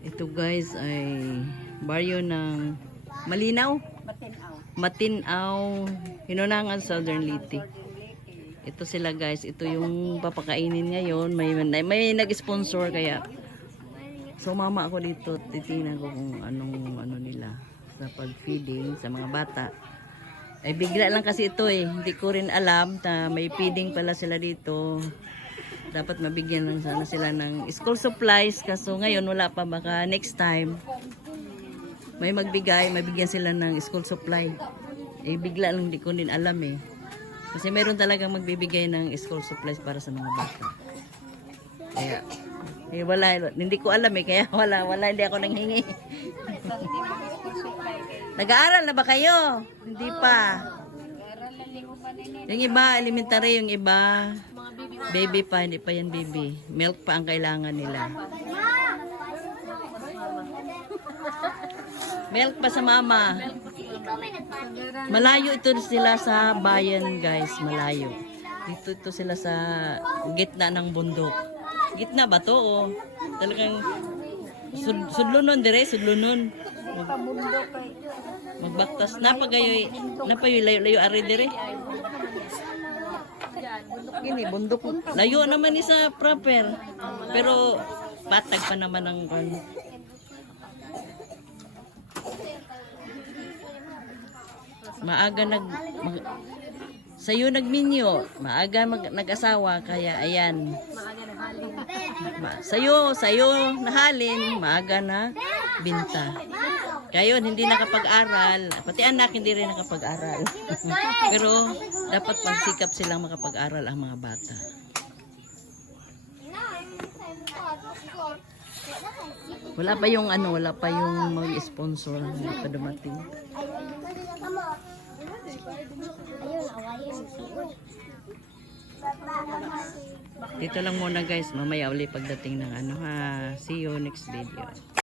Ito guys ay baryo ng Malinaw, Matinaw. Matinaw, Hinunangan, Southern Leyte. Ito sila guys, ito yung papakainin ngayon. May nag-sponsor kaya sumama ako dito. Titingnan ko kung ano nila sa pag-feeding sa mga bata. Ay bigla lang kasi ito eh. Hindi ko rin alam na may feeding pala sila dito. Dapat mabigyan lang sana sila ng school supplies. Kaso ngayon wala pa, baka next time may mabigyan sila ng school supply. Eh bigla lang, hindi ko din alam eh. Kasi meron talagang magbibigay ng school supplies para sa mga bata. Kaya wala, hindi ko alam eh. Kaya wala, hindi ako nanghingi. Nag-aaral na ba kayo? Hindi pa. Yung iba, elementary, yung iba, baby pa, hindi pa yan baby. Milk pa ang kailangan nila. Milk pa sa mama. Malayo ito sila sa bayan guys, malayo. Dito ito sila sa gitna ng bundok. Gitna ba to? Oh. Talagang sudlunon dire, sudlunon. Magbaktas na pagayoy, layo ari dire. Gini bundok. Layo naman ni sa proper. Pero patag pa naman ang maaga sayo nagminyo, maaga nag-asawa kaya ayan. Sayo nahalin, maaga na binta. Kayo hindi nakapag-aral, pati anak hindi rin nakapag-aral. Pero dapat magsikap silang makapag-aral ang mga bata. Wala pa yung mag-sponsor, hindi pa dumating. Dito lang muna guys, mamaya ulit pagdating ng see you next video.